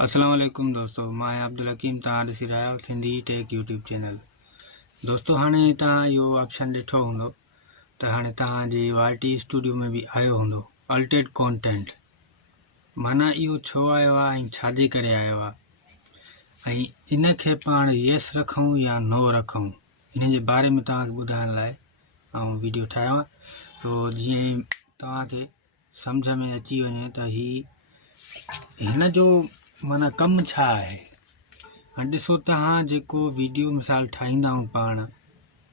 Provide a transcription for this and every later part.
अस्सलाम वालेकुम दोस्तों, मैं अब्दुल हकीम तव्हां ॾिसी रहिया आहियो सिंधी टेक यूट्यूब चैनल। दोस्तों हाणे तव्हां इहो ऑप्शन ॾिठो हूंदो त हाणे तव्हांजे YT स्टूडियो में बि आयो हूंदो अल्टेड कॉन्टेंट। माना इहो छो आयो आहे ऐं छाजे करे आयो आहे ऐं इन खे पाण येस रखूं या नो रखूं, इन जे बारे में तव्हांखे ॿुधाइण लाइ ऐं वीडियो ठाहियो आहे। तो जीअं तव्हांखे सम्झ में अची वञे त हिन जो माना कमु छा आहे। हाणे ॾिसो, तव्हां जेको वीडियो मिसाल ठाहींदा आहियूं पाण,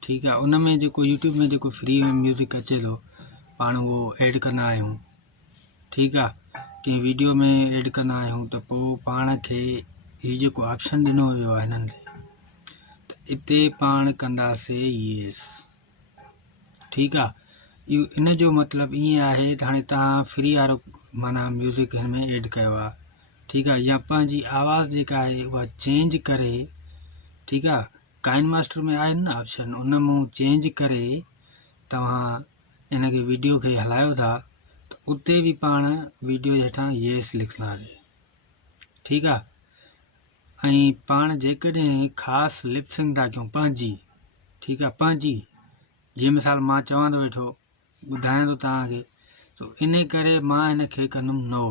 ठीकु आहे, उन में जेको यूट्यूब में जेको फ्री में म्यूज़िक अचे थो पाण उहो ऐड कंदा आहियूं, ठीकु आहे। कंहिं वीडियो में ऐड कंदा आहियूं त पोइ पाण खे हीउ जेको ऑप्शन ॾिनो वियो आहे हिननि ते, त हिते पाण कंदासीं येस, ठीकु आहे। इहो इन जो मतिलबु ईअं आहे त हाणे तव्हां फ्री वारो माना म्यूज़िक हिन में ऐड कयो आहे, ठीकु आहे, या पंहिंजी आवाज़ जेका आहे उहा चेंज करे, ठीकु आहे, काइन मास्टर में आहे न ऑप्शन, उन मां चेंज करे तव्हां इन खे वीडियो खे हलायो था त उते बि पाण वीडियो जे हेठां येस लिखंदासीं, ठीकु आहे। ऐं पाण जेकॾहिं ख़ासि लिपसिंग था कयूं पंहिंजी, ठीकु आहे, पंहिंजी, जीअं मिसाल मां चवां थो वेठो ॿुधायां थो तव्हांखे, तो इन करे मां हिन खे कंदुमि नो,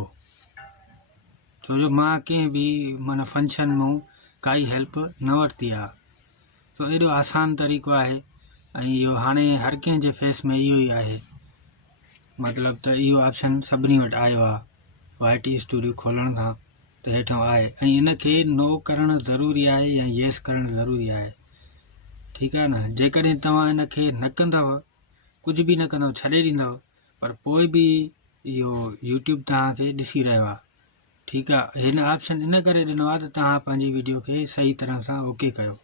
छो जो मां कंहिं बि माना फंक्शन में काई हेल्प न वरिती आहे। तो एॾो आसान तरीक़ो आहे ऐं इहो हाणे हर कंहिंजे फेस में इहो ई आहे, मतिलबु त इहो ऑप्शन सभिनी वटि आयो आहे YT स्टूडियो खोलण खां त हेठां आहे, ऐं इन खे नो करणु ज़रूरी आहे या येस करणु ज़रूरी आहे, ठीकु आहे न। जेकॾहिं तव्हां इन खे न कंदव, कुझु बि न कंदव, छॾे ॾींदव, पर पोइ बि इहो यूट्यूब तव्हांखे ॾिसी रहियो आहे, ठीकु आहे। हिन ऑप्शन इन करे ॾिनो आहे त तव्हां पंहिंजी वीडियो खे सही तरह सां ओके कयो।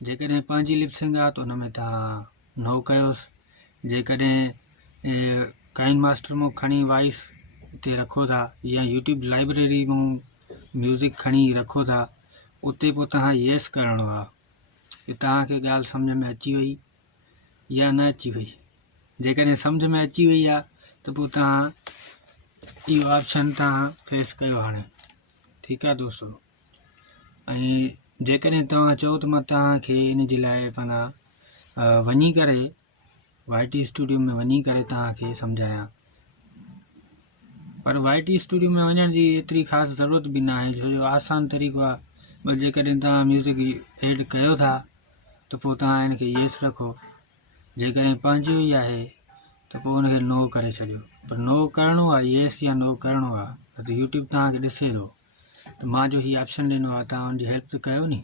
जेकॾहिं पंहिंजी लिपसिंग आहे त उन में तव्हां नो कयोसि। जेकॾहिं काइन मास्टर मां खणी वॉइस हिते रखो था या यूट्यूब लाइब्रेरी मां म्यूज़िक खणी रखो था, उते पोइ तव्हां येस करिणो आहे। कि तव्हांखे ॻाल्हि सम्झ में अची वई या न अची वई। जेकॾहिं सम्झ में अची वई आहे त पोइ तव्हां इहो ऑप्शन तव्हां फेस कयो हाणे, ठीकु आहे दोस्तों। ऐं जेकॾहिं तव्हां चओ त मां तव्हांखे इन जे लाइ माना वञी करे YT स्टूडियो में वञी करे तव्हांखे सम्झायां, पर YT स्टूडियो में वञण जी एतिरी ख़ासि ज़रूरत बि न आहे, छो जो आसान तरीक़ो आहे। बस जेकॾहिं तव्हां म्यूज़िक ऐड कयो था त पोइ तव्हां हिन खे येस रखो। जेकॾहिं पंहिंजो ई आहे त पोइ हुनखे नो करे छॾियो, पर नो करिणो आहे, येस या नो करिणो आहे त यूट्यूब तव्हांखे ॾिसे थो त मां जो हीउ ऑप्शन ॾिनो आहे, तव्हां हुनजी हेल्प त कयो नी,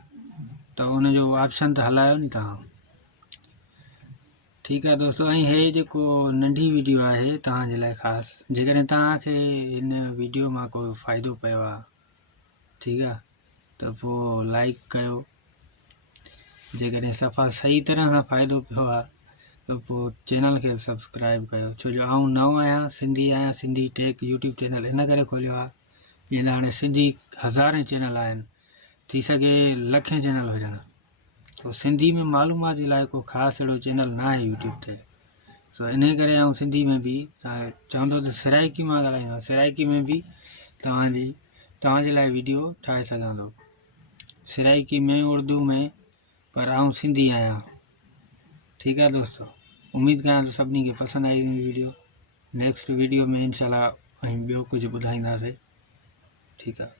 त हुनजो ऑप्शन त हलायो नी तव्हां, ठीकु आहे दोस्तों। ऐं हे जेको नंढी वीडियो आहे तव्हांजे लाइ ख़ासि, जेकॾहिं तव्हांखे हिन वीडियो मां कोई फ़ाइदो पियो आहे, ठीकु आहे, त पोइ लाइक कयो। जेकॾहिं सफ़ा सही तरह सां फ़ाइदो पियो आहे त पोइ चैनल खे सब्सक्राइब कयो, छो जो आउं नओं आहियां, Sindhi take YouTube channel in करे खोलियो आहे। जीअं त हाणे सिंधी हज़ारें चैनल आहिनि, थी सघे लखें चैनल हुजनि, तो सिंधी में मालूमात जे लाइ को ख़ासि अहिड़ो चैनल न आहे यूट्यूब ते। सो इन करे आउं सिंधी में बि चवंदो त सिराइकी मां ॻाल्हाईंदो, सिराइकी में बि तव्हांजे लाइ वीडियो ठाहे सघां थो, सिराइकी में, उर्दू में, पर आउं सिंधी आहियां, ठीकु आहे दोस्तों। उमेदु कयां थो सभिनी खे पसंदि आई वीडियो। नेक्स्ट वीडियो में इंशाल्लाह ऐं ॿियो कुझु ॿुधाईंदासीं, ठीकु आहे।